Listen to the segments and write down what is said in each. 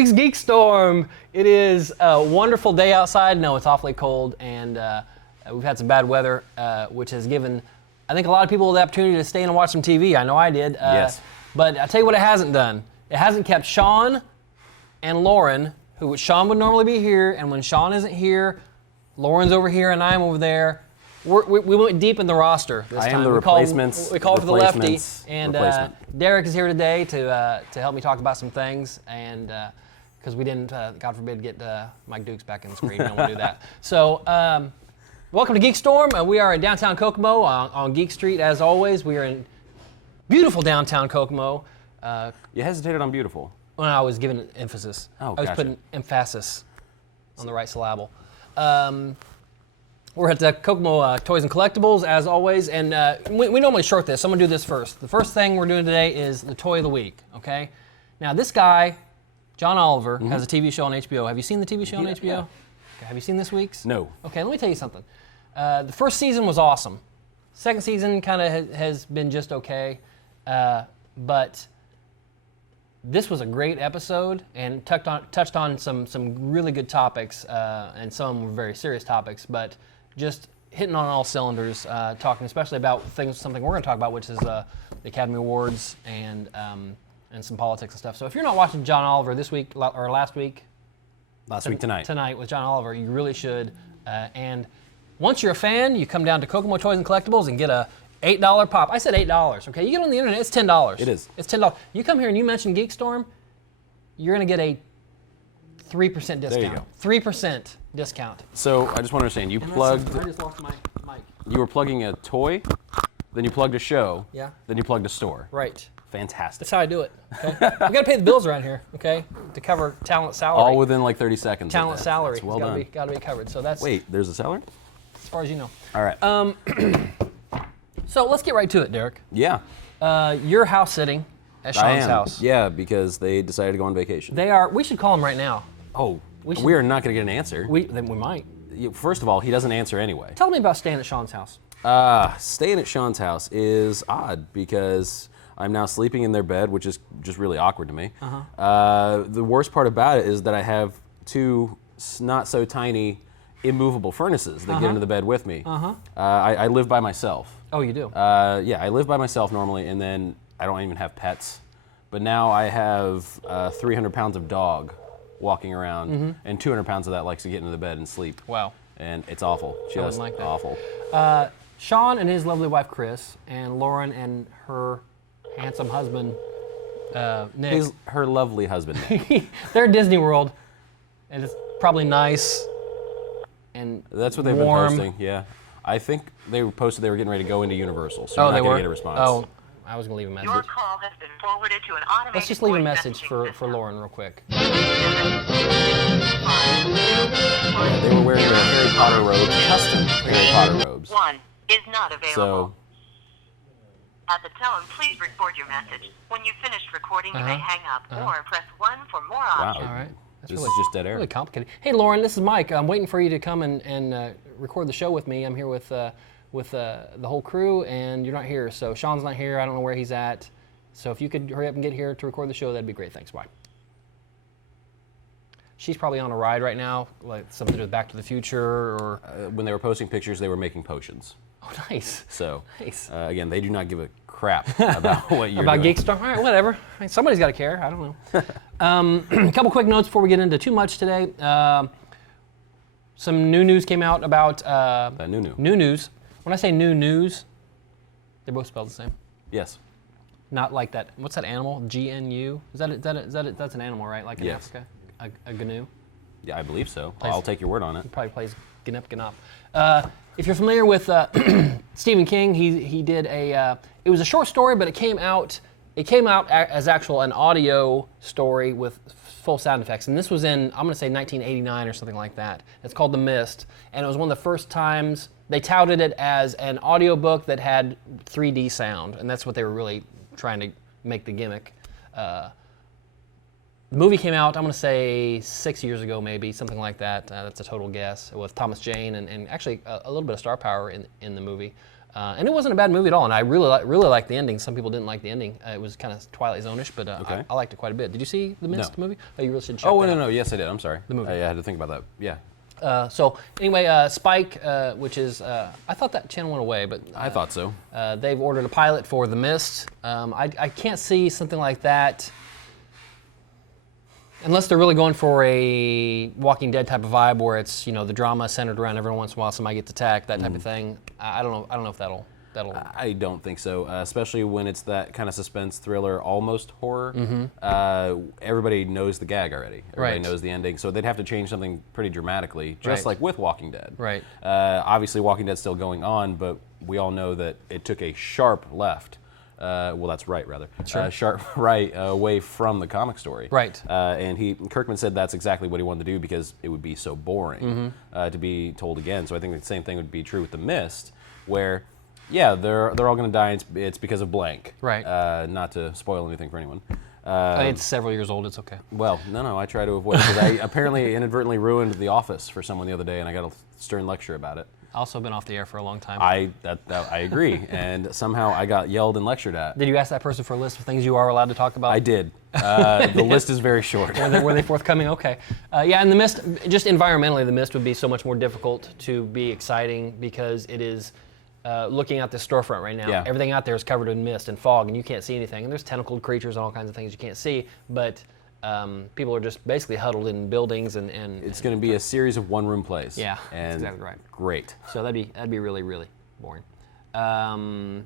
week's GeekStorm. It is a wonderful day outside. No, it's awfully cold, and we've had some bad weather, which has given, I think, a lot of people the opportunity to stay in and watch some TV. I know I did. Yes. But I'll tell you what it hasn't done. It hasn't kept Sean and Lauren, Sean would normally be here, and when Sean isn't here, Lauren's over here and I'm over there. We went deep in the roster this time. I am the replacements. We called for the lefty, and Derek is here today to help me talk about some things, and because we didn't, God forbid, get Mike Dukes back in the screen. We don't want to do that. So, welcome to GeekStorm. We are in downtown Kokomo on Geek Street, as always. We are in beautiful downtown Kokomo. You hesitated on beautiful. When I was giving it emphasis. Oh, I was putting emphasis on the right syllable. We're at the Kokomo Toys and Collectibles, as always, and we normally short this, so I'm going to do this first. The first thing we're doing today is the Toy of the Week, okay? Now, this guy, John Oliver, has a TV show on HBO. Have you seen the TV show on HBO? Yeah. Okay, have you seen this week's? No. Okay, let me tell you something. The first season was awesome. Second season kind of has been just okay, but this was a great episode and touched on some really good topics, and some were very serious topics, but just hitting on all cylinders, talking especially about something we're going to talk about, which is the Academy Awards and some politics and stuff. So if you're not watching John Oliver this week or last week, tonight with John Oliver, you really should. And once you're a fan, you come down to Kokomo Toys and Collectibles and get a $8 pop. I said $8, okay? You get on the internet, it's $10. It is. It's $10. You come here and you mention GeekStorm, you're going to get a 3% discount. There you go. 3% discount. So I just want to understand, I just lost my mic. You were plugging a toy, then you plugged a show, Yeah. then you plugged a store. Right. Fantastic. That's how I do it, okay? We got to pay the bills around here, okay? To cover talent salary. All within like 30 seconds. Talent salary. That's well done. Got to be covered. So that's Wait, there's a salary? as far as you know. All right. So let's get right to it, Derek. Yeah. You're house sitting at I Sean's am. house. Yeah, because they decided to go on vacation. We should call him right now. Oh, We should- we are not going to get an answer. Then we might. First of all, he doesn't answer anyway. Tell me about staying at Sean's house. Staying at Sean's house is odd because I'm now sleeping in their bed, which is just really awkward to me. The worst part about it is that I have two not so tiny immovable furnaces that get into the bed with me. I live by myself. Oh, you do? Yeah, I live by myself normally, and then I don't even have pets. But now I have 300 pounds of dog walking around, and 200 pounds of that likes to get into the bed and sleep. Wow. And it's awful. Just like that. awful. Sean and his lovely wife, Chris, and Lauren and her handsome husband, Nick. Her lovely husband, Nick. They're at Disney World, and it's probably nice and That's what they've warm. been posting, yeah. I think they posted they were getting ready to go into Universal, so we're they not were? going to get a response. Oh, I was going to leave a Your message. call has been forwarded to an automated Let's just leave a voice message messaging for system. Lauren real quick. Yeah, they were wearing their Harry Potter robes, custom Harry Potter robes. One is not available. So, At the tone, please record your message. When you've finished recording, you may hang up or press 1 for more options. All right. That's this really, is just dead air. really complicated. Hey, Lauren, this is Mike. I'm waiting for you to come and record the show with me. I'm here with the whole crew, and you're not here. So Sean's not here. I don't know where he's at. So if you could hurry up and get here to record the show, that'd be great. Thanks. Bye. She's probably on a ride right now, like something to do with Back to the Future, or... When they were posting pictures, they were making potions. Oh, nice. So, Nice. Again, they do not give a crap about what you're About doing. GeekStorm? All right, whatever. I mean, somebody's got to care. I don't know. A couple quick notes before we get into too much today. Some new news came out about... New news. When I say new news, they're both spelled the same. Yes. Not like that. What's that animal? GNU? That's an animal, right? Like in Yes. Africa? A GNU? Yeah, I believe so. I'll take your word on it. Probably plays Gnup Gnup. If you're familiar with Stephen King, he did it was a short story, but it came out as an audio story with full sound effects. And this was in, I'm going to say 1989 or something like that. It's called The Mist. And it was one of the first times they touted it as an audiobook that had 3D sound. And that's what they were really trying to make the gimmick. The movie came out, I'm going to say 6 years ago, maybe, something like that. That's a total guess, with Thomas Jane and actually a little bit of star power in the movie. And it wasn't a bad movie at all. And I really liked the ending. Some people didn't like the ending. It was kind of Twilight Zone-ish, but I liked it quite a bit. Did you see the Mist movie? Oh, you really should check it out. No. Yes, I did. I'm sorry. The movie. I had to think about that. Yeah. So anyway, Spike, which is, I thought that channel went away, but I thought so. they've ordered a pilot for The Mist. I can't see something like that unless they're really going for a Walking Dead type of vibe where it's the drama centered around every once in a while somebody gets attacked, that type of thing. I don't know if that'll. I don't think so, especially when it's that kind of suspense thriller, almost horror. Everybody knows the gag already. Everybody knows the ending, so they'd have to change something pretty dramatically, just like with Walking Dead. Right. Obviously, Walking Dead's still going on, but we all know that it took a sharp left. Well, that's right, rather. Sure. Sharp right away from the comic story. Right. And Kirkman said that's exactly what he wanted to do because it would be so boring to be told again. So I think the same thing would be true with The Mist, where they're all going to die. It's because of blank. Right. Not to spoil anything for anyone. It's several years old. It's okay. Well, no, I try to avoid it because I apparently inadvertently ruined The Office for someone the other day, and I got a stern lecture about it. Also been off the air for a long time. I agree, and somehow I got yelled and lectured at. Did you ask that person for a list of things you are allowed to talk about? I did. The list is very short. Were they forthcoming? Okay. And The Mist, just environmentally, The Mist would be so much more difficult to be exciting because it is looking at this storefront right now. Yeah. Everything out there is covered in mist and fog, and you can't see anything. And there's tentacled creatures and all kinds of things you can't see, but people are just basically huddled in buildings and It's going to be a series of one-room plays. Yeah, and that's exactly right. Great. So that'd be really, really boring. Now,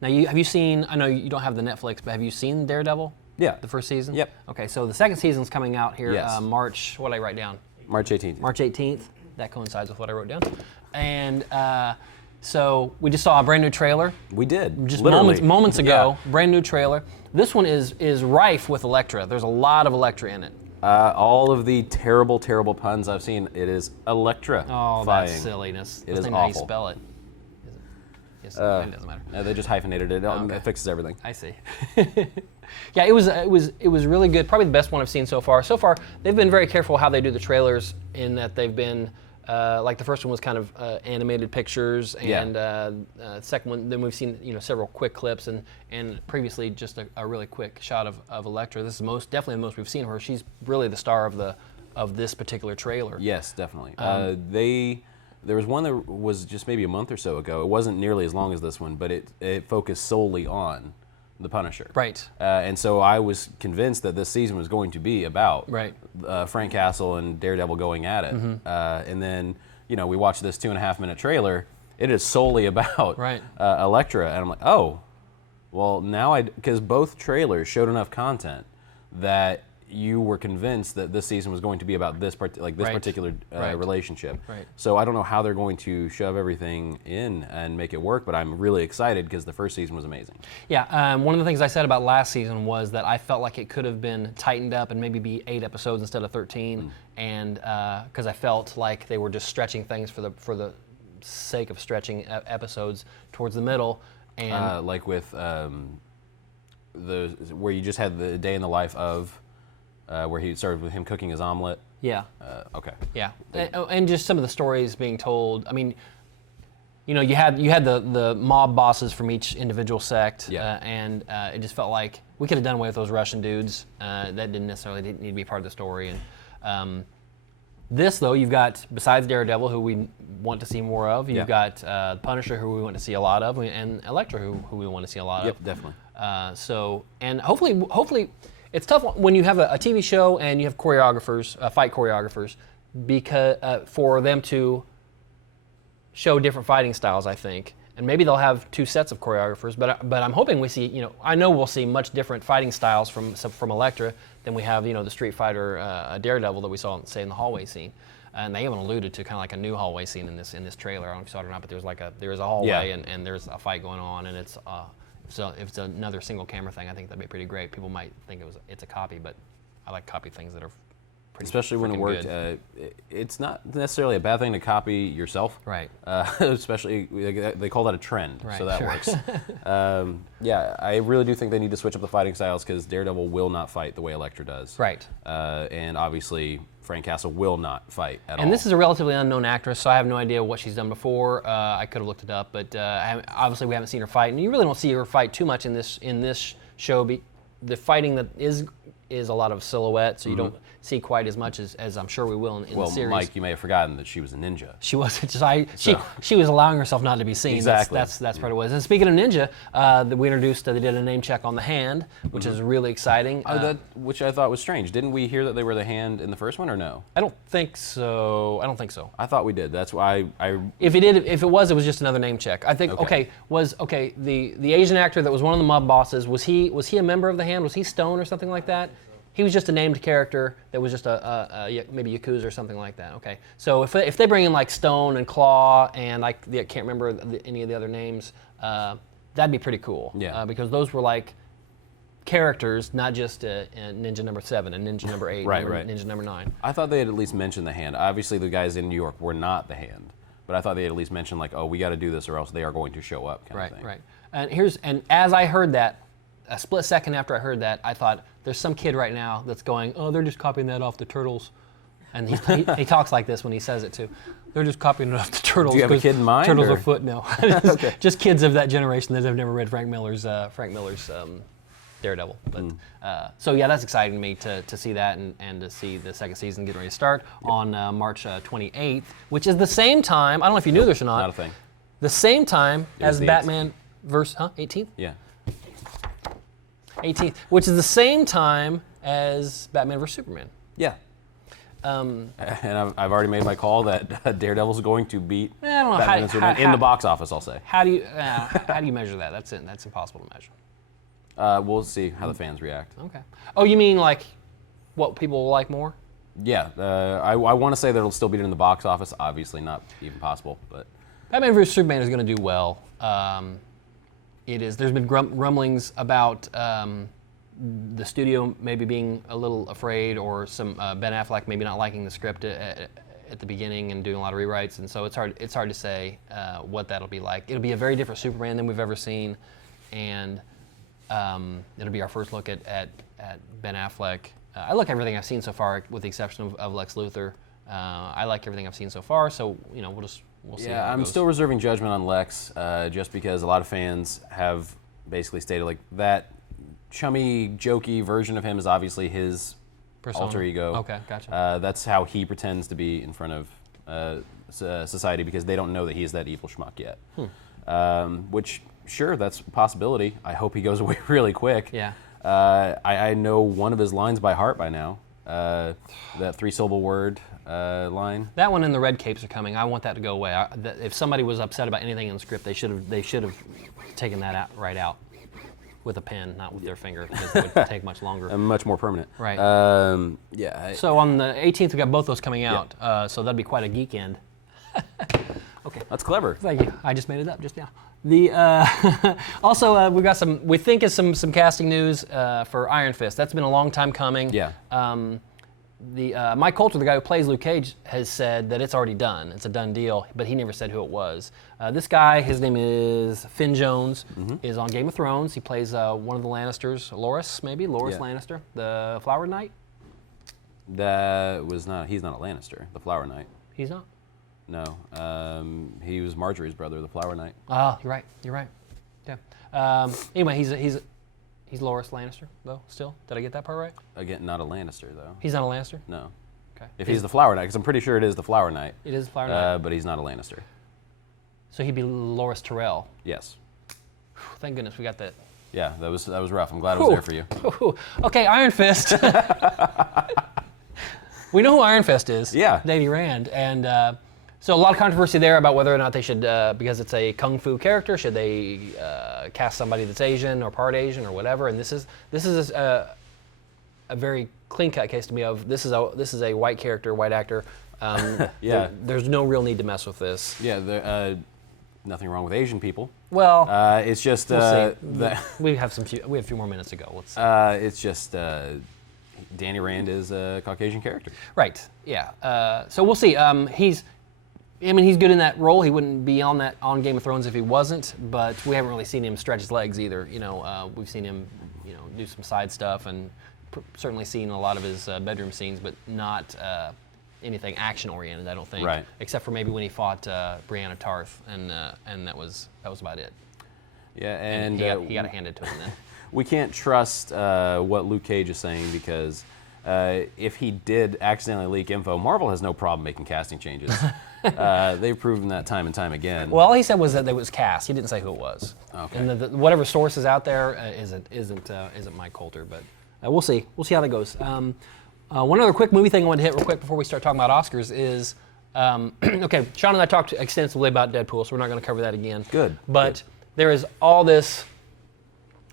have you seen? I know you don't have the Netflix, but have you seen Daredevil? Yeah. The first season. Yep. Okay, so the second season's coming out here. Yes. March. What did I write down? March 18th. March 18th. That coincides with what I wrote down. And so we just saw a brand new trailer. We did. Just literally. moments ago. Yeah. Brand new trailer. This one is rife with Elektra. There's a lot of Elektra in it. All of the terrible, terrible puns I've seen, it is Elektra. Oh, that's silliness. It That's is not how you awful. spell it. Yes, it doesn't matter. They just hyphenated it. okay. It fixes everything. I see. Yeah, it was really good. Probably the best one I've seen so far. So far, they've been very careful how they do the trailers in that they've been like the first one was kind of animated pictures, and second one, then we've seen several quick clips, and previously just a really quick shot of Elektra. This is definitely the most we've seen of her. She's really the star of this particular trailer. Yes, definitely. There was one that was just maybe a month or so ago. It wasn't nearly as long as this one, but it focused solely on the Punisher. Right. And so I was convinced that this season was going to be about Frank Castle and Daredevil going at it. And then, we watched this 2.5-minute trailer. It is solely about Elektra. And I'm like, oh, well, now because both trailers showed enough content that you were convinced that this season was going to be about this particular relationship. Right. So I don't know how they're going to shove everything in and make it work, but I'm really excited because the first season was amazing. Yeah, one of the things I said about last season was that I felt like it could have been tightened up and maybe be 8 episodes instead of 13, and because I felt like they were just stretching things for the sake of stretching episodes towards the middle. And like with where you just had the day in the life of. Where he started with him cooking his omelet. Yeah. Okay. Yeah, and just some of the stories being told. I mean, you had the mob bosses from each individual sect, and it just felt like we could have done away with those Russian dudes. That didn't necessarily need to be part of the story. And this, though, you've got, besides Daredevil, who we want to see more of, you've got Punisher, who we want to see a lot of, and Elektra, who we want to see a lot of. Yep, definitely. So, and hopefully. It's tough when you have a TV show and you have choreographers, fight choreographers, because for them to show different fighting styles, I think, and maybe they'll have 2 sets of choreographers. But I'm hoping we see, I know we'll see much different fighting styles from Elektra than we have, the Street Fighter Daredevil that we saw, say, in the hallway scene. And they even alluded to kind of like a new hallway scene in this trailer. I don't know if you saw it or not, but there's a hallway and there's a fight going on, and it's. So if it's another single camera thing, I think that'd be pretty great. People might think it's a copy, but I like copy things that are especially when it worked. It's not necessarily a bad thing to copy yourself. Right. Especially, they call that a trend, Right, so that sure. works. Yeah, I really do think they need to switch up the fighting styles because Daredevil will not fight the way Elektra does. Right. And obviously, Frank Castle will not fight at all. And this is a relatively unknown actress, so I have no idea what she's done before. I could have looked it up, but obviously we haven't seen her fight, and you really don't see her fight too much in this show. The fighting that is a lot of silhouette, so you don't see quite as much as I'm sure we will in the series. Mike, you may have forgotten that she was a ninja. She wasn't just she was allowing herself not to be seen. Exactly. That's part of what it was. And speaking of ninja, we introduced they did a name check on the hand, which is really exciting. Which I thought was strange. Didn't we hear that they were the hand in the first one, or no? I don't think so. I thought we did. That's why I. If it was just another name check. I think the Asian actor that was one of the mob bosses, was he a member of the hand? Was he Stone or something like that? He was just a named character that was just maybe Yakuza or something like that. Okay, so if they bring in like Stone and Claw and I can't remember any of the other names, that'd be pretty cool. Yeah. Because those were like characters, not just Ninja number 7 and Ninja number 8, Right. Ninja number 9. I thought they had at least mentioned the hand. Obviously, the guys in New York were not the hand, but I thought they had at least mentioned like, oh, we got to do this or else they are going to show up. Kind of thing. Right. And as I heard that, a split second after I heard that, I thought, there's some kid right now that's going, oh, they're just copying that off the Turtles. And he talks like this when he says it, too. They're just copying it off the Turtles. Do you have a kid in mind? Turtles or? are foot, no. Okay. Just kids of that generation that have never read Frank Miller's Daredevil. But, so, yeah, that's exciting to me to see that and to see the second season getting ready to start on March 28th, which is the same time, I don't know if you knew this or not. Not a thing. The same time as the Batman vs. 18th? Yeah. 18th, which is the same time as Batman vs. Superman. Yeah. And I've already made my call that Daredevil's going to beat I don't know, Batman and Superman in the box office, I'll say. How do you measure that? That's impossible to measure. We'll see how the fans react. Okay. Oh, you mean like what people will like more? Yeah. I want to say that it'll still beat it in the box office. Obviously not even possible, but... Batman vs. Superman is going to do well. It is. There's been rumblings about the studio maybe being a little afraid, or some Ben Affleck maybe not liking the script at the beginning and doing a lot of rewrites, and so it's hard to say what that'll be like. It'll be a very different Superman than we've ever seen, and it'll be our first look at Ben Affleck. I like everything I've seen so far, with the exception of Lex Luthor. I like everything I've seen so far, so we'll see. Yeah, I'm still reserving judgment on Lex, just because a lot of fans have basically stated like that chummy, jokey version of him is obviously his Persona. alter ego. Okay, gotcha. That's how he pretends to be in front of society, because they don't know that he's that evil schmuck yet. Which, sure, that's a possibility. I hope he goes away really quick. Yeah. I know one of his lines by heart by now. That 3-syllable word line. That one and the red capes are coming. I want that to go away. If somebody was upset about anything in the script, they should have taken that right out with a pen, not with their finger, because it would take much longer. And much more permanent. Right. Yeah. So on the 18th, we got both those coming out. So that'd be quite a geek end. Okay. That's clever. Thank you. I just made it up just now. Also, we've got some casting news for Iron Fist. That's been a long time coming. Yeah. Mike Coulter, the guy who plays Luke Cage, has said that it's already done. It's a done deal, but he never said who it was. This guy, his name is Finn Jones, is on Game of Thrones. He plays one of the Lannisters, Loras Lannister, the Flower Knight. He's not a Lannister, the Flower Knight. He's not? No. He was Marjorie's brother, the Flower Knight. Oh, you're right. Yeah. Anyway, he's Loras Lannister, though, still. Did I get that part right? Again, not a Lannister, though. He's not a Lannister? No. Okay. If he's the Flower Knight, because I'm pretty sure it is the Flower Knight. It is the Flower Knight. But he's not a Lannister. So he'd be Loras Tyrell. Yes. Thank goodness we got that. Yeah, that was rough. I'm glad it was there for you. Okay, Iron Fist. We know who Iron Fist is. Yeah. Davey Rand. And so a lot of controversy there about whether or not they should, because it's a kung fu character, should they cast somebody that's Asian or part Asian or whatever. And this is a very clean-cut case to me of this is a white character, white actor. Yeah. There's no real need to mess with this. Yeah. Nothing wrong with Asian people. Well, it's just we'll see. that we have a few more minutes to go. Let's see. it's just Danny Rand is a Caucasian character. Right. Yeah. So we'll see. He's good in that role. He wouldn't be on Game of Thrones if he wasn't. But we haven't really seen him stretch his legs either. We've seen him, do some side stuff, and certainly seen a lot of his bedroom scenes, but not anything action oriented. I don't think. Right. Except for maybe when he fought Brianna Tarth, and that was about it. Yeah, and he got it handed to him then. We can't trust what Luke Cage is saying because if he did accidentally leak info, Marvel has no problem making casting changes. They've proven that time and time again. Well, all he said was that it was cast. He didn't say who it was. Okay. And whatever source is out there isn't Mike Coulter, but we'll see. We'll see how that goes. One other quick movie thing I wanted to hit real quick before we start talking about Oscars is, okay, Sean and I talked extensively about Deadpool, so we're not going to cover that again. Good. But there is all this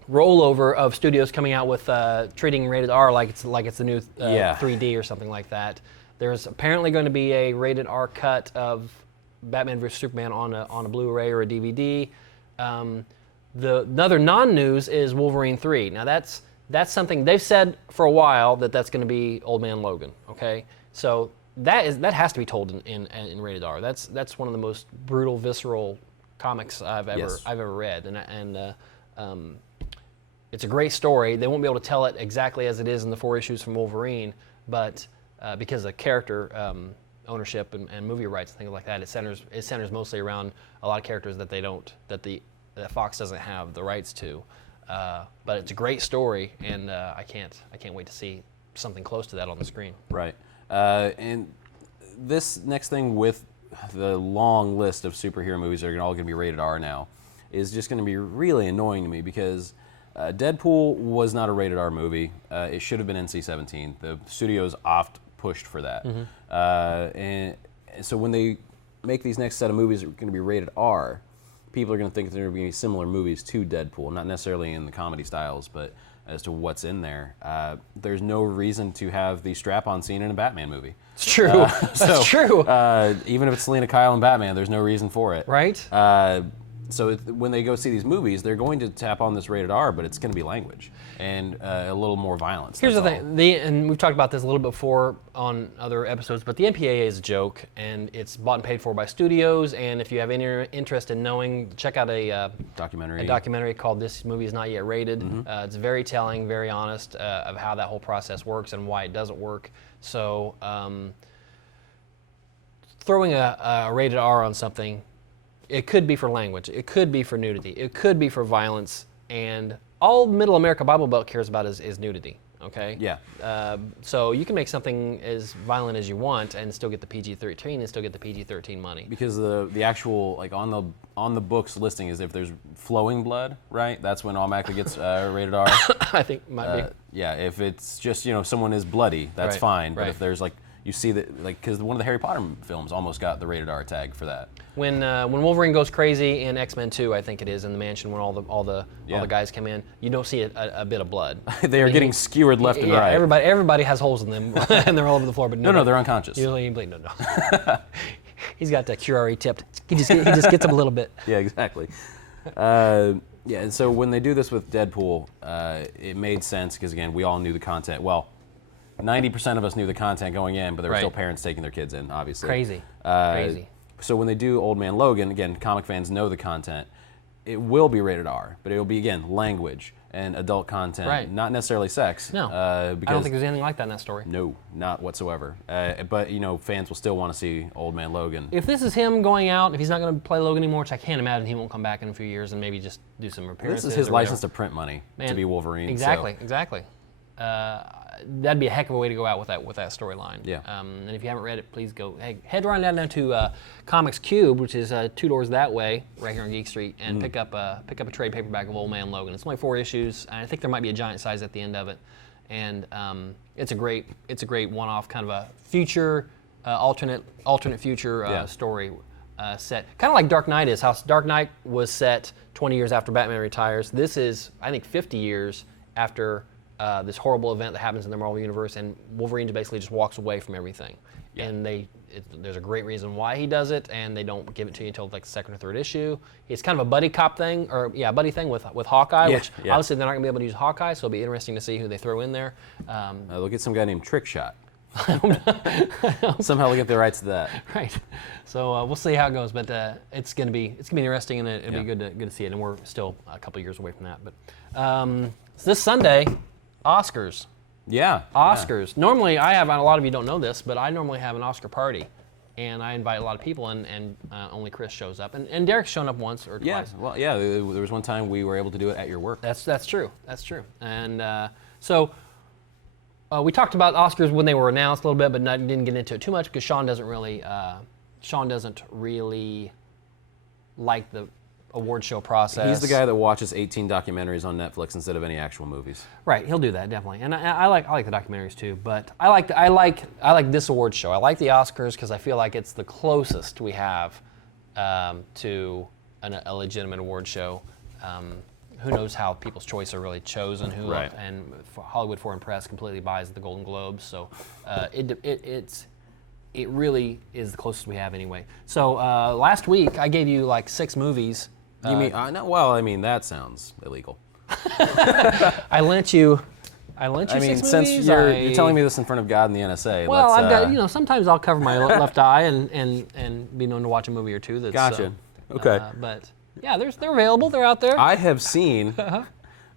rollover of studios coming out with treating rated R like it's the new 3D or something like that. There's apparently going to be a rated R cut of Batman vs Superman on a Blu-ray or a DVD. Another non-news is Wolverine 3. Now that's something they've said for a while that's going to be Old Man Logan. Okay, so that has to be told in rated R. That's one of the most brutal, visceral comics I've ever read, and it's a great story. They won't be able to tell it exactly as it is in the 4 issues from Wolverine, but because of character ownership and movie rights and things like that, it centers mostly around a lot of characters that Fox doesn't have the rights to. But it's a great story, and I can't wait to see something close to that on the screen. Right. And this next thing with the long list of superhero movies that are all going to be rated R now is just going to be really annoying to me because Deadpool was not a rated R movie. It should have been NC-17. The studios oft pushed for that. Mm-hmm. And so when they make these next set of movies that are going to be rated R, people are going to think that there are going to be similar movies to Deadpool, not necessarily in the comedy styles, but as to what's in there. There's no reason to have the strap-on scene in a Batman movie. It's true. That's true. Even if it's Selena Kyle and Batman, there's no reason for it. Right. So when they go see these movies, they're going to tap on this rated R, but it's going to be language and a little more violence. Here's the thing, and we've talked about this a little bit before on other episodes, but the MPAA is a joke, and it's bought and paid for by studios, and if you have any interest in knowing, check out a documentary called This Movie Is Not Yet Rated. Mm-hmm. It's very telling, very honest of how that whole process works and why it doesn't work. So throwing a rated R on something, it could be for language, it could be for nudity, it could be for violence, and all Middle America Bible Belt cares about is nudity, okay? Yeah. So you can make something as violent as you want and still get the PG-13 and still get the PG-13 money. Because the actual, like on the books listing is if there's flowing blood, right? That's when automatically gets rated R. I think might be. Yeah, if it's just, someone is bloody, that's Right, fine. But right. if there's you see that, because one of the Harry Potter films almost got the rated R tag for that. When Wolverine goes crazy in X-Men 2, I think it is, in the mansion when all the guys come in, you don't see a bit of blood. They are getting skewered left and right. Everybody has holes in them, and they're all over the floor. But no, they're unconscious. You don't bleed. No. He's got the curare tipped. He just gets them a little bit. Yeah, exactly. And so when they do this with Deadpool, it made sense because again, we all knew the content. Well, 90% of us knew the content going in, but there were still parents taking their kids in, obviously. Crazy. So when they do Old Man Logan, again, comic fans know the content. It will be rated R, but it will be, again, language and adult content, not necessarily sex. No, I don't think there's anything like that in that story. No, not whatsoever. But, fans will still want to see Old Man Logan. If this is him going out, if he's not going to play Logan anymore, which I can't imagine, he won't come back in a few years and maybe just do some appearances. This is his license to print money, to be Wolverine. Exactly. That'd be a heck of a way to go out with that storyline. Yeah. And if you haven't read it, please go. Hey, head right down to Comics Cube, which is 2 doors that way, right here on Geek Street, and pick up a trade paperback of Old Man Logan. It's only 4 issues, and I think there might be a giant size at the end of it. And it's a great one-off kind of a future alternate future story set, kind of like Dark Knight is. How Dark Knight was set 20 years after Batman retires. This is, I think, 50 years after this horrible event that happens in the Marvel Universe, and Wolverine basically just walks away from everything. Yeah. And there's a great reason why he does it, and they don't give it to you until like the second or third issue. It's kind of a buddy cop thing, buddy thing with Hawkeye, which obviously they're not going to be able to use Hawkeye, so it'll be interesting to see who they throw in there. They'll get some guy named Trickshot. Somehow we'll get the rights to that. Right. So we'll see how it goes, but it's gonna be interesting, and it'll be good to see it. And we're still a couple years away from that. But so this Sunday, Oscars. Yeah. Oscars. Yeah. Normally, a lot of you don't know this, but I normally have an Oscar party, and I invite a lot of people, and only Chris shows up, and Derek's shown up once or twice. Yeah. Well, yeah. There was one time we were able to do it at your work. That's true. That's true. And so. We talked about Oscars when they were announced a little bit, but didn't get into it too much because Sean doesn't really like the award show process. He's the guy that watches 18 documentaries on Netflix instead of any actual movies. Right, he'll do that definitely, and I like the documentaries too. But I like this award show. I like the Oscars because I feel like it's the closest we have to a legitimate award show. Who knows how People's Choice are really chosen? And Hollywood Foreign Press completely buys the Golden Globes, so it really is the closest we have anyway. So last week I gave you like 6 movies. You mean no? Well, I mean that sounds illegal. I lent you 6 movies. Since you're telling me this in front of God and the NSA. Well, I've got sometimes I'll cover my left eye and be known to watch a movie or two. That's, gotcha. Okay. But. Yeah, they're available. They're out there. I have seen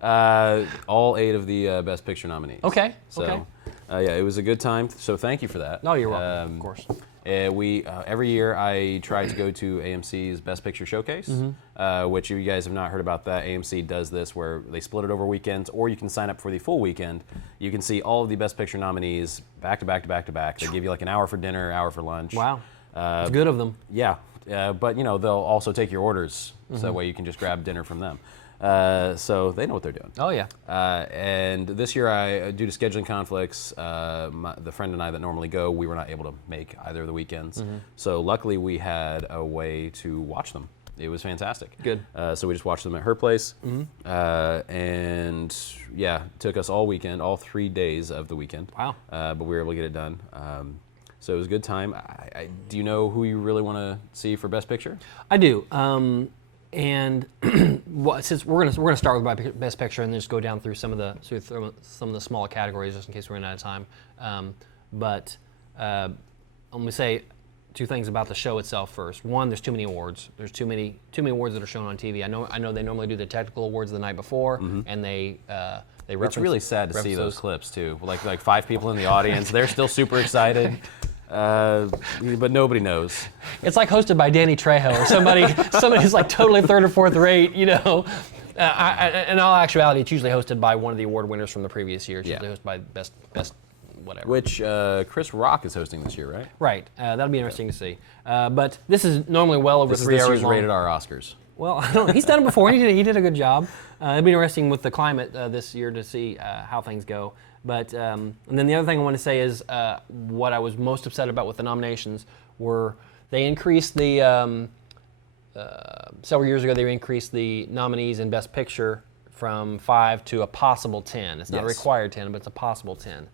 all 8 of the Best Picture nominees. Okay. So, it was a good time. So thank you for that. No, you're welcome. Of course. We every year I try to go to AMC's Best Picture Showcase, which you guys have not heard about that. AMC does this where they split it over weekends, or you can sign up for the full weekend. You can see all of the Best Picture nominees back to back to back to back. They give you like an hour for dinner, hour for lunch. Wow. It's good of them. Yeah. But they'll also take your orders, so that way you can just grab dinner from them. So they know what they're doing. Oh yeah. And this year, due to scheduling conflicts, the friend and I that normally go, we were not able to make either of the weekends. So luckily, we had a way to watch them. It was fantastic. Good. So we just watched them at her place, and took us all weekend, all 3 days of the weekend. Wow. But we were able to get it done. So it was a good time. Do you know who you really want to see for Best Picture? I do. And since we're gonna start with Best Picture and then just go down through some of the smaller categories just in case we're running out of time. But let me say 2 things about the show itself first. One, there's too many awards. There's too many awards that are shown on TV. I know they normally do the technical awards the night before, and they reference. It's really sad to see those clips too. Like 5 people in the audience, they're still super excited. But nobody knows. It's like hosted by Danny Trejo or somebody who's like totally 3rd or 4th rate, in all actuality, it's usually hosted by one of the award winners from the previous year. It's usually hosted by best whatever. Which Chris Rock is hosting this year, right? Right. That'll be interesting to see. But this is normally well over 3 hours long. Rated R Oscars. Well, I don't know. He's done it before, and he did a good job. It'll be interesting with the climate this year to see how things go. But and then the other thing I want to say is what I was most upset about with the nominations were they increased the several years ago they increased the nominees in Best Picture from 5 to a possible 10. It's not a required 10, but it's a possible 10.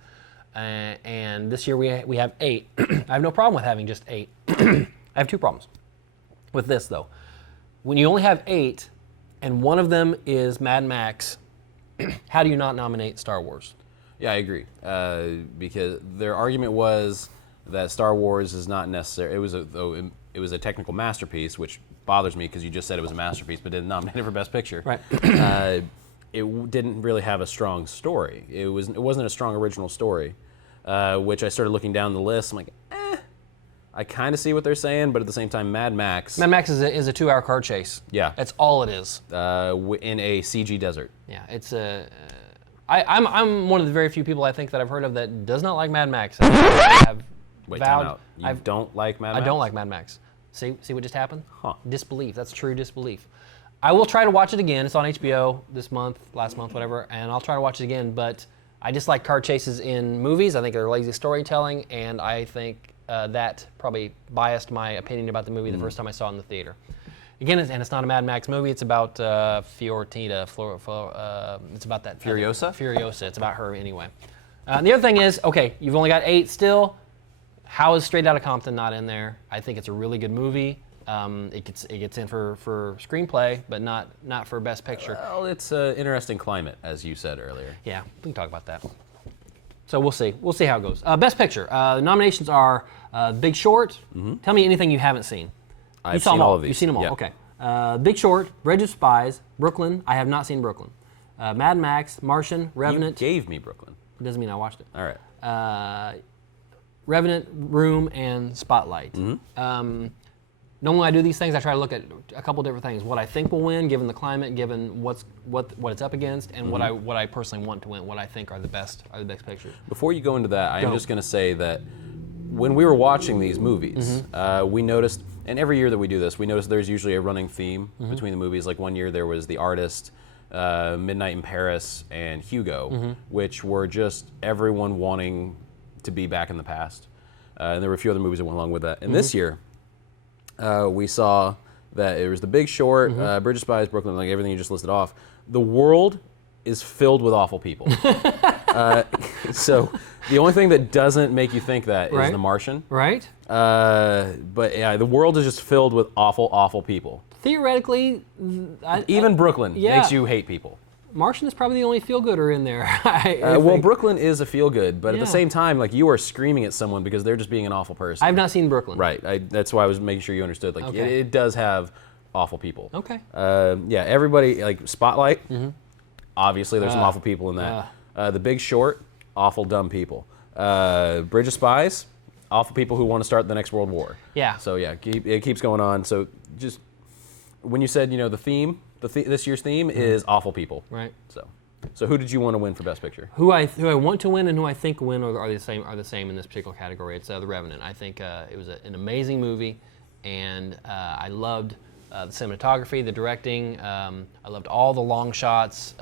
And this year we have 8. I have no problem with having just 8. I have 2 problems with this though. When you only have 8, and one of them is Mad Max, how do you not nominate Star Wars? Yeah, I agree. Because their argument was that Star Wars is not necessary. It was a technical masterpiece, which bothers me because you just said it was a masterpiece, but didn't nominate it for Best Picture. Right. It didn't really have a strong story. It wasn't a strong original story, which I started looking down the list. I'm like, I kind of see what they're saying, but at the same time, Mad Max is a 2-hour car chase. Yeah. That's all it is. In a CG desert. Yeah, it's a. I'm one of the very few people I think that I've heard of that does not like Mad Max. Wait, time out. You don't like Mad Max? I don't like Mad Max. See what just happened? Huh. Disbelief. That's true disbelief. I will try to watch it again. It's on HBO this month, last month, whatever, and I'll try to watch it again. But I just like car chases in movies. I think they're lazy storytelling, and I think that probably biased my opinion about the movie the first time I saw it in the theater. Again, it's not a Mad Max movie. It's about Fiorentina. It's about that Furiosa? Furiosa. It's about her anyway. The other thing is, okay, you've only got 8 still. How is Straight Outta Compton not in there? I think it's a really good movie. It gets in for screenplay, but not for Best Picture. Well, it's an interesting climate, as you said earlier. Yeah, we can talk about that. So we'll see. We'll see how it goes. Best Picture. The nominations are Big Short. Tell me anything you haven't seen. I've seen all of these. You've seen them all. Yeah. Okay. Big Short, Bridge of Spies, Brooklyn. I have not seen Brooklyn. Mad Max, Martian, Revenant. You gave me Brooklyn. Doesn't mean I watched it. All right. Revenant, Room, and Spotlight. Normally I do these things. I try to look at a couple different things. What I think will win, given the climate, given what it's up against, and what I personally want to win. What I think are the best pictures. Before you go into that, I am just going to say that when we were watching these movies, we noticed, and every year that we do this, we notice there's usually a running theme between the movies. Like one year there was The Artist, Midnight in Paris, and Hugo, which were just everyone wanting to be back in the past. And there were a few other movies that went along with that. And this year, we saw that it was The Big Short, Bridge of Spies, Brooklyn, like everything you just listed off. The world is filled with awful people. So the only thing that doesn't make you think that is The Martian. Right. But yeah, the world is just filled with awful, awful people. Theoretically, Even Brooklyn yeah. makes you hate people. Martian is probably the only feel-gooder in there. Well, Brooklyn is a feel-good, but at Yeah. the same time, like you are screaming at someone because they're just being an awful person. I've not seen Brooklyn. Right. That's why I was making sure you understood. Like Okay. it does have awful people. Okay. Yeah. Everybody like Spotlight. Obviously, there's some awful people in that. The Big Short, awful dumb people. Bridge of Spies, awful people who want to start the next World War. Yeah. So yeah, it keeps going on. So just when you said the theme. This year's theme is awful people. Right. So who did you want to win for Best Picture? Who I want to win and who I think will win are the same in this particular category. It's The Revenant. I think it was an amazing movie, and I loved the cinematography, the directing. I loved all the long shots,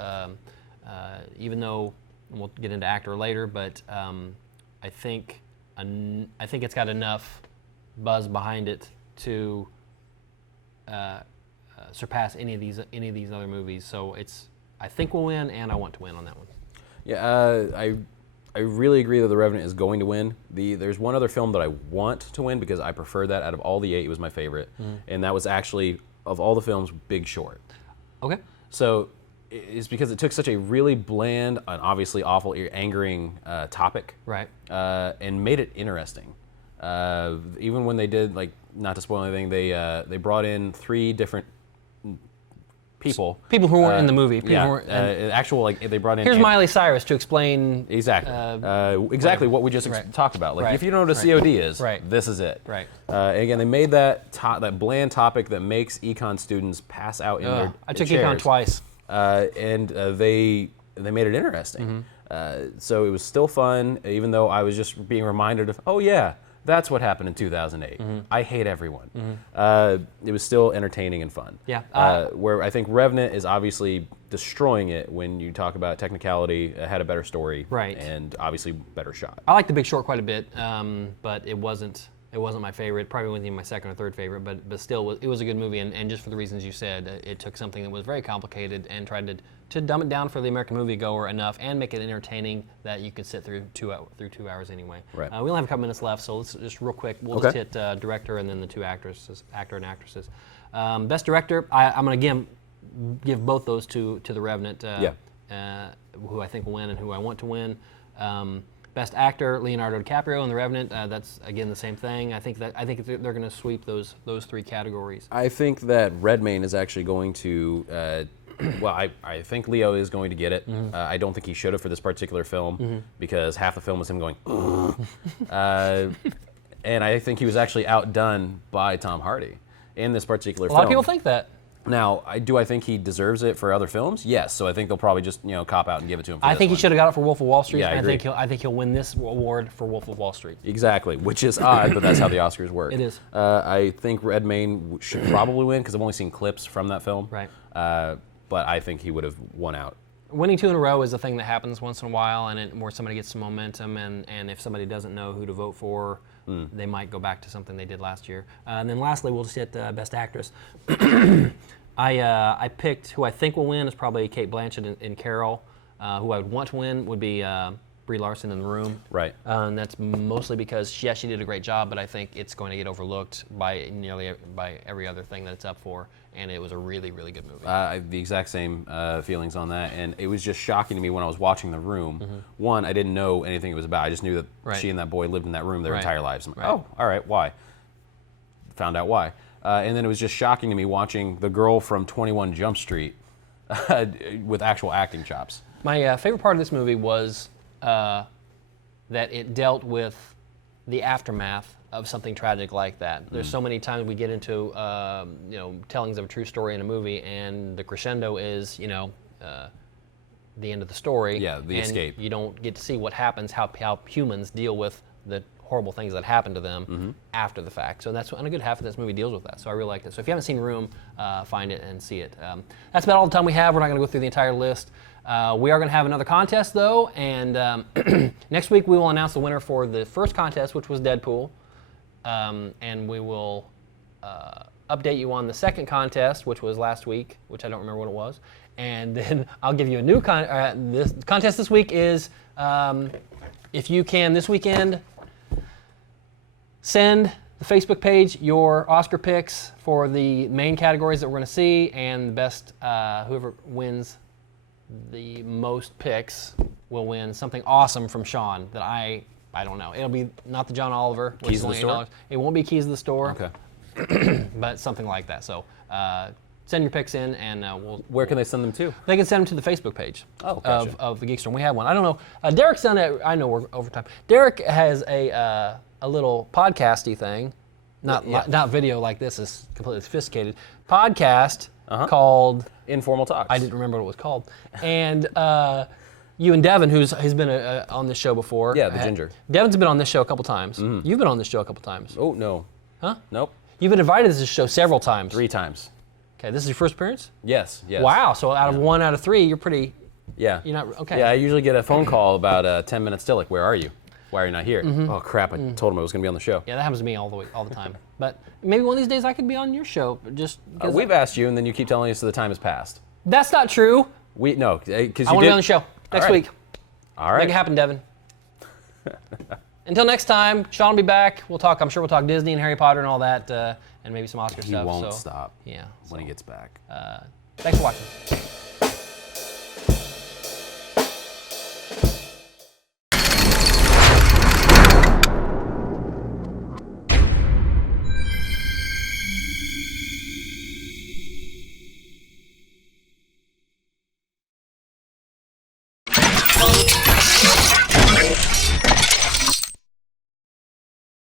even though we'll get into actor later. But I think it's got enough buzz behind it to surpass any of these other movies. So I think we'll win, and I want to win on that one. Yeah, I really agree that The Revenant is going to win. There's one other film that I want to win because I prefer that out of all the 8. It was my favorite, and that was actually of all the films, Big Short. Okay. So it's because it took such a really bland and obviously awful, angering topic, Right. And made it interesting. Even when they did, like, not to spoil anything, they brought in 3 different people who weren't in the movie. People yeah, who weren't, actual, like, they brought in. Here's Miley Cyrus to explain exactly what we just talked about. Like, Right. if you don't know what a COD is, Right. this is it. Right. Again, they made that bland topic that makes econ students pass out in their I took chairs. econ twice. And they made it interesting. So it was still fun, even though I was just being reminded of, oh yeah, that's what happened in 2008. I hate everyone. It was still entertaining and fun. Yeah. Where I think Revenant is obviously destroying it when you talk about technicality, it had a better story, Right. and obviously better shot. I like The Big Short quite a bit, but it wasn't my favorite. Probably wasn't even my second or third favorite, but still, it was a good movie. And just for the reasons you said, it took something that was very complicated and tried to dumb it down for the American moviegoer enough and make it entertaining that you could sit through 2 hours anyway. Right. We only have a couple minutes left, so let's just real quick. We'll Okay. just hit director and then the 2 actor and actresses. Best director, I'm going to give both those to The Revenant. Who I think will win and who I want to win. Best actor, Leonardo DiCaprio in The Revenant. That's again the same thing. I think they're going to sweep those 3 categories. I think that Redmayne is actually going to. Well, I think Leo is going to get it. I don't think he should have for this particular film because half the film was him going, and I think he was actually outdone by Tom Hardy in this particular film. A lot of people think that. Now, do I think he deserves it for other films? Yes. So I think they'll probably just cop out and give it to him. For I think he should have got it for Wolf of Wall Street. Yeah, I and agree. I think he'll win this award for Wolf of Wall Street. Exactly, which is odd, but that's how the Oscars work. It is. I think Redmayne should probably win because I've only seen clips from that film. Right. But I think he would have won out. Winning 2 in a row is a thing that happens once in a while, and where somebody gets some momentum, and if somebody doesn't know who to vote for, they might go back to something they did last year. And then lastly, we'll just hit Best Actress. I picked who I think will win is probably Cate Blanchett in Carol. Who I would want to win would be Brie Larson in The Room. Right. And that's mostly because she did a great job, but I think it's going to get overlooked by by every other thing that it's up for. And it was a really, really good movie. I have the exact same feelings on that, and it was just shocking to me when I was watching The Room. One, I didn't know anything it was about. I just knew that she and that boy lived in that room their entire lives. I'm like, oh, all right, why? Found out why. And then it was just shocking to me watching the girl from 21 Jump Street with actual acting chops. My favorite part of this movie was that it dealt with the aftermath of something tragic like that. There's so many times we get into tellings of a true story in a movie, and the crescendo is the end of the story. Yeah, the escape. You don't get to see what happens, how humans deal with the horrible things that happen to them after the fact. So and a good half of this movie deals with that. So I really like it. So if you haven't seen Room, find it and see it. That's about all the time we have. We're not going to go through the entire list. We are going to have another contest though, and next week we will announce the winner for the first contest, which was Deadpool, and we will update you on the second contest, which was last week, which I don't remember what it was, and then I'll give you a new this contest this week is if you can this weekend send the Facebook page your Oscar picks for the main categories that we're going to see, and the best whoever wins the most picks will win something awesome from Sean that I don't know. It'll be not the John Oliver. Which Keys is to the $8. Store? It won't be Keys to the Store. Okay. But something like that. So send your picks in, and Where can they send them to? they can send them to the Facebook page gotcha. of the GeekStorm. We have one. I don't know. Derek's done it. I know we're over time. Derek has a little podcasty thing, not video like this is completely sophisticated. Podcast called Informal Talks. I didn't remember what it was called. And you and Devin, who's been on this show before. Yeah, the ginger. Devin's been on this show a couple times. You've been on this show a couple times. Oh, no. Huh? Nope. You've been invited to this show several times. 3 times. Okay, this is your first appearance? Yes. Wow, so out of 1 out of 3, you're pretty... Yeah. You're not... Okay. Yeah, I usually get a phone call about 10 minutes till, like, where are you? Why are you not here? Oh, crap, I told him I was going to be on the show. Yeah, that happens to me all the time. But maybe one of these days I could be on your show. Just We've asked you, and then you keep telling us the time has passed. That's not true. No, because you did. I want to be on the show next week. All right. Make it happen, Devin. Until next time, Sean will be back. I'm sure we'll talk Disney and Harry Potter and all that, and maybe some Oscar stuff. He won't stop Yeah. when he gets back. Thanks for watching.